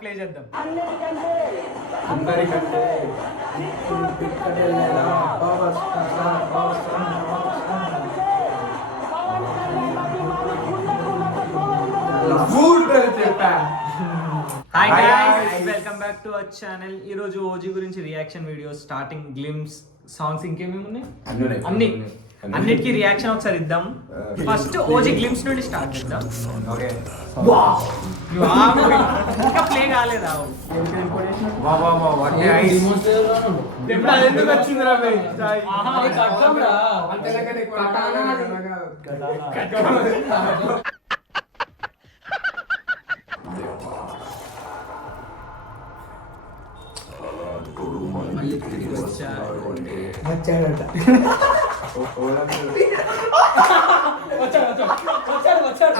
Play చేద్దాం. Hi guys, welcome back to our channel. ఈ రోజు ఓజీ గురించి reaction video, starting glimpse, songs, ఇంకేమేమి ఉన్నాయి అన్నిటికీ రియాక్షన్ ఒకసారి ఇద్దాం. ఫస్ట్ ఓజీ గ్లిమ్స్ నుండి స్టార్ట్ చేద్దాం. ఇంకా ప్లే కాలేదా? ఎందుకు వచ్చిందిరా?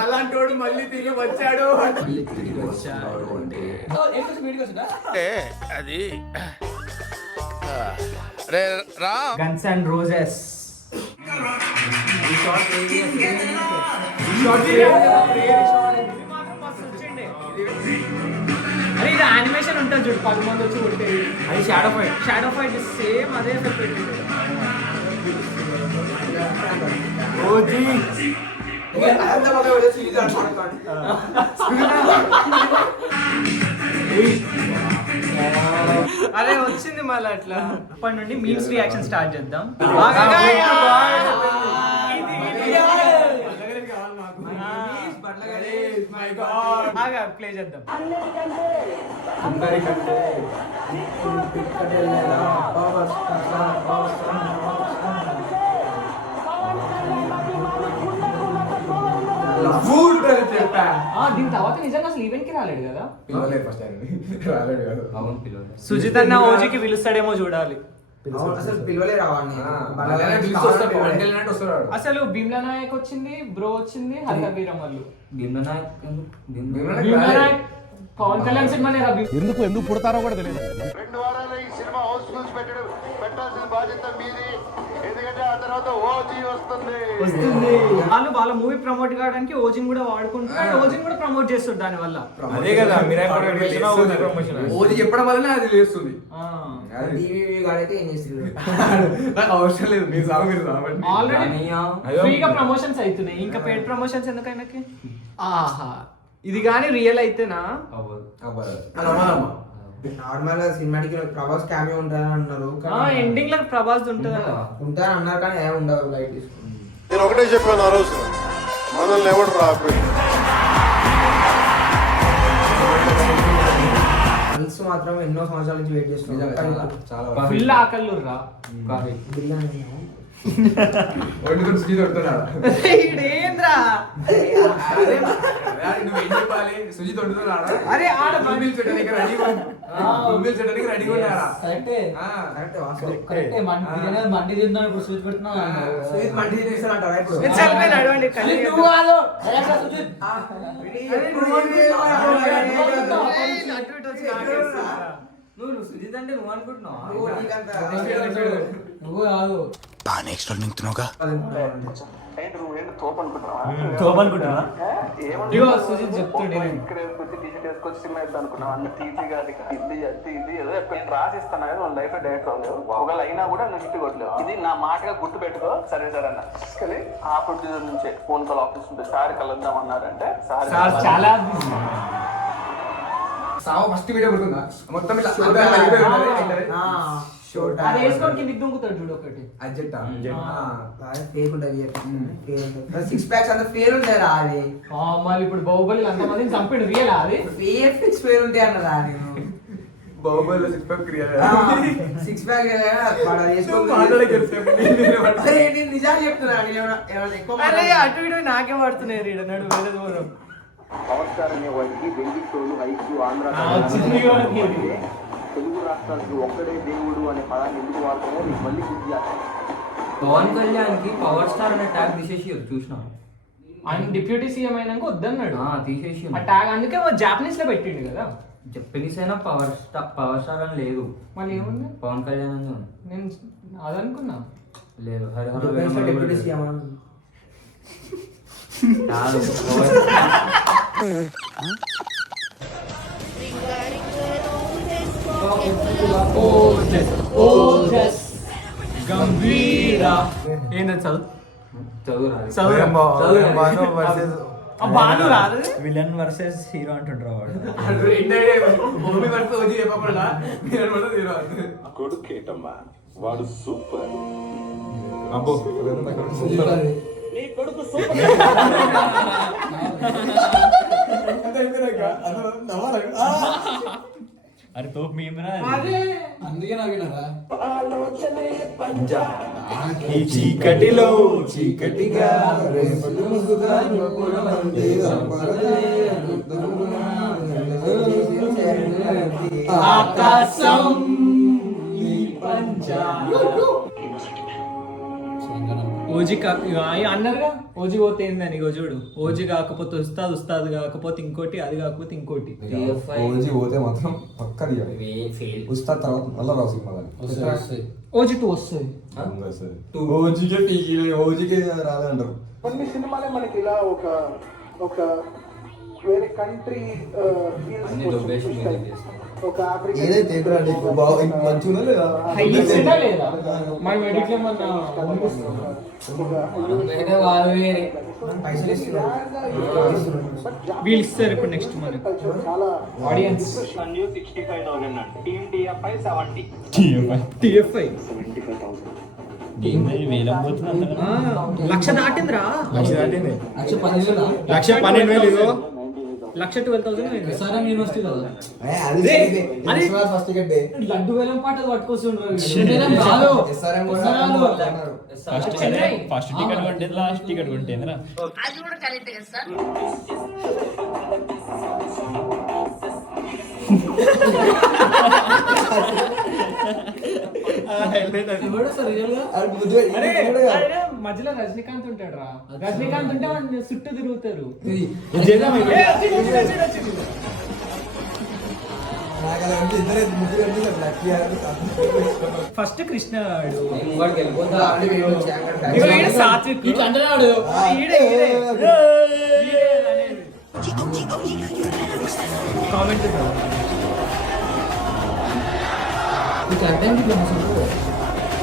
అలాంటోడు మళ్ళీ తిరిగి వచ్చాడు. అది గన్స్ అండ్ రోజెస్. అరే ఇది యానిమేషన్ ఉంటుంది చూడు, 10 మంది వచ్చి కొట్టేది. అది షాడో ఫైట్ సేమ్ అదే ఎఫెక్ట్ పెట్టింది. అరే వచ్చింది మళ్ళీ అట్లా. అప్పటి నుండి మీమ్స్ రియాక్షన్ స్టార్ట్ చేద్దాం. ప్లే చేద్దాం. దీని తర్వాత నిజంగా అసలు ఈవెంట్ కి రాలేడు కదా. సుజిత్ అన్న ఓజీకి పిలుస్తాడేమో చూడాలి. అసలు భీమ్లా నాయక్ వచ్చింది, బ్రో వచ్చింది, హరిత వీరమల్లు. భీమ్లా నాయక్ పవన్ కళ్యాణ్ సినిమా ఎందుకు పుడతారో కూడా తెలియదు. 2 వారాలు ఈ సినిమా హౌస్ఫుల్స్ పెట్టాల్సిన బాధ్యత మీది. ఎందుకంటే ఆ తర్వాత ఓజీ వస్తుంది. వాళ్ళ మూవీ ప్రమోట్ కావడానికి ఓజీని కూడా వాడుకుంటున్నారు, ఓజీని కూడా ప్రమోట్ చేస్తారు దాని వల్ల. అదే కదా ఓజీ చెప్పడం వల్లనే అది లేస్తుంది. నాకు అవసరం లేదు, మీరు ఆల్రెడీ ఫ్రీగా ప్రమోషన్స్ అవుతున్నాయి, ఇంకా పెయిడ్ ప్రమోషన్స్ ఎందుకైనా. ఆహా, ఇది కానీ రియల్ అయితేనా? నార్మల్ సినిమాటిక్ ప్రభాస్ క్యామియో ఉంటుందని అన్నారు. ఎండింగ్ లో ప్రభాస్ ఉంటుందని అన్నారు కానీ ఏమి ఉండదు. లైట్ తీసుకుంది. నేను ఒకటే చెప్పాను ఆ రోజు, మనల్ని ఎవడు రాకపోయి ఫ్రెండ్స్ మాత్రం ఎన్నో సంవత్సరాల నుంచి వెయిట్ చేస్తున్నారు. ఫుల్ ఆకలి రా. సుజిత్ అరే మండి తిన్నాడు ఇప్పుడు సూచి పెడుతున్నావు. మండి తినేస్తారంటారా ఇప్పుడు? నువ్వు సుజిత్ అంటే నువ్వు అనుకుంటున్నావు, నువ్వు కాదు. నెక్స్ట్ నింటున్నావుగా సుజిత్ చెప్తుండే రాసిస్తాను కదా లైఫ్ డైరెక్ట్ అవ్వలేదు. ఒకవేళ అయినా కూడా నువ్వు హిట్ కొట్టలేవు. ఇది నా మాటగా గుర్తు పెట్టుకో. సరే సార్ అన్న కానీ ఆ ప్రొడ్యూసర్ నుంచే ఫోన్ కాల్ ఆఫీస్ ఉంటే సార్ కలుద్దాం అన్నారంటే సార్ చాలా ఫస్ట్ వీడియో గుర్తుందా? మొత్తం అది వేసుకొని కిందికి దుంకుతాడు చూడు ఒకటి. సిక్స్ ప్యాక్స్ అంత ఫేర్ ఉంటాయి రా. అది మళ్ళీ ఇప్పుడు బాహుబలి అంతమంది చంపాడు. రియల్ అది ఫిక్స్ ఫేర్ ఉంటాయి అన్నదా? బాహుబలి సిక్స్ ప్యాక్ నిజాలు చెప్తున్నా. అటు ఇటు నాకే పడుతున్నాయి రీడ నడు వేరే దూరం. పవర్ స్టార్ అనే వాడికి బెంగి షోలు హైకు ఆంధ్ర తెలుగు రాష్ట్రాలకు ఒక్కడే దేవుడు అనే పదాన్ని ఎందుకు వాడతామో నీకు మళ్ళీ గుర్తు చేస్తాను. పవన్ కళ్యాణ్ కి పవర్ స్టార్ అనే ట్యాగ్ తీసేసి చూసినా. ఆయన డిప్యూటీ సీఎం అయినాక వద్దన్నాడు, తీసేసి ఆ ట్యాగ్. అందుకే జాపనీస్ లో పెట్టిండు కదా. జపనీస్ అయినా పవర్ స్టార్ అని లేదు. మళ్ళీ ఏముంది? పవన్ కళ్యాణ్ అని ఉంది. నేను అదనుకున్నా. లేదు, డిప్యూటీ సీఎం గంభీర ఏంటది చదువు బాను రాదు విలన్ వర్సెస్ హీరో అంటుంటారు వాడు. కొడుకేటమ్మా వాడు సూపర్ అబ్బో అరే తోపు మేమరా అందుకే నవ్వినారా ఈ చీకటిలో చీకటిగా ఆకాశం ఓజీ అన్నారుగా ఓజీ పోతే ఏందని ఇగో చూడు ఓజీ కాకపోతే ఉస్తాద్, ఉస్తాద్ కాకపోతే ఇంకోటి, అది కాకపోతే ఇంకోటి. ఓజీ పోతే మాత్రం పక్క ఉస్తాద్ తర్వాత మళ్ళీ రావు సినిమా ఓజీ 2 వస్తుంది. ఓజీకే ఓజీకే రాలేదంటారు. కొన్ని సినిమాలే మనకి ఇలా ఒక వేరే కంట్రీ ఒక ఆఫ్రికా ఏదైతే మంచిగా లేదా హైలైట్స్ ఉందా లేదా? మనం ఎడిట్లో ఏమన్నా పైసలు ఇస్తున్నారు వీళ్ళు ఇస్తారు ఇప్పుడు నెక్స్ట్ మనకి ఆడియన్స్ టిఎఫ్ఐ వేలం పోతుంది. లక్ష దాటిందిరా. 1,12,000 ఇదో 1,12,000 SRM యూనివర్సిటీ కదా ఫస్ట్ టికెట్ లడ్డు వేలం పాట పట్టుకొస్తుండ్రు. ఫస్ట్ టికెట్ కొంటే లాస్ట్ టికెట్ కొంటేంద్రా. మధ్యలో రజనీకాంత్ ఉంటాడు రా. రజనీకాంత్ ఉంటే వాళ్ళు చుట్టూ తిరుగుతారు. ఫస్ట్ కృష్ణ వాడు సాత్విక్ కామెంట్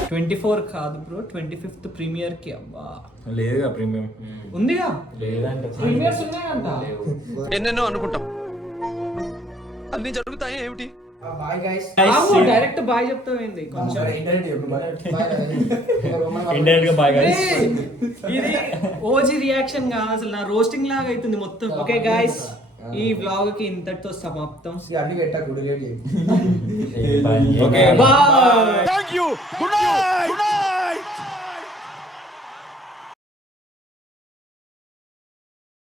24 కాదు బ్రో, 25th ప్రీమియర్ కి. అబ్బా లేదుగా ప్రీమియం ఉందిగా, లేదంటే ప్రీమియర్స్ ఉన్నాయంట. ఎన్నెన్నో అనుకుంటాం అన్ని జరుగుతాయి ఏమిటి బాయ్ గైస్ డైరెక్ట్ బాయ్ చెప్తావేంది కొంచెం. ఇండైరెక్ట్ గా బాగా ఇది ఓజీ రియాక్షన్ గా అసలు నా రోస్టింగ్ లాగా అవుతుంది మొత్తం. ఓకే గాయస్, ఈ వ్లాగ్ కి ఇంతటితో సమాప్తం. అన్ని పెట్టా గుడి లేట్ okay bye. Thank you good night